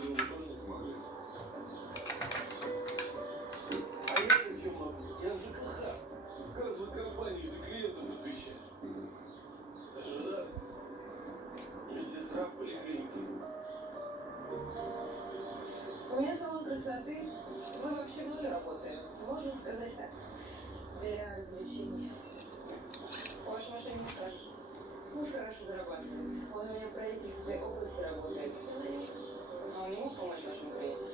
думал, вы тоже не помогли. А я зачем могу? Я в ЖКХ. Газовой компании за клиентов отвечаю. Жена или сестра в поликлинике. У меня салон красоты. Мы вообще в нуле работаем. Можно сказать так. Для развлечения. По вашей машине не скажешь. Муж хорошо зарабатывает. Он у меня в правительстве области работает. А он не мог помочь вашему кризису?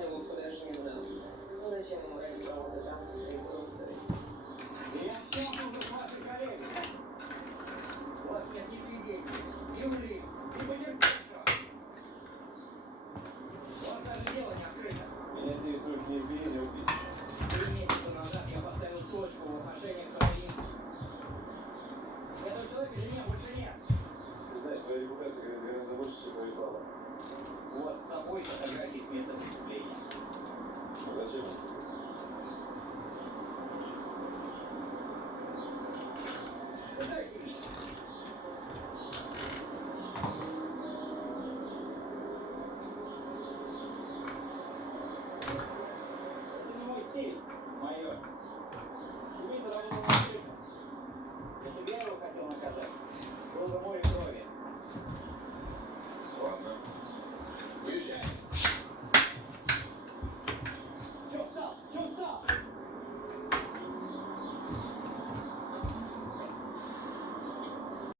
Львовку даже не знал. Ну зачем ему ради кого-то там стоит дом срыть? Я все слушаю с вашей коллеги. У вас нет ни свидетелей, ни улик, ни потерпевшего. У вас даже дело не открыто. Меня интересует не избиение убийства. 3 месяца назад я поставил точку в отношениях с Новинским. Этого человека для меня больше нет. Ты знаешь, твоя репутация говорит гораздо больше, чем твои слова. У вас с собой фотографии с места преступления. А зачем? Дайте мне. Это не мой стиль. Майор.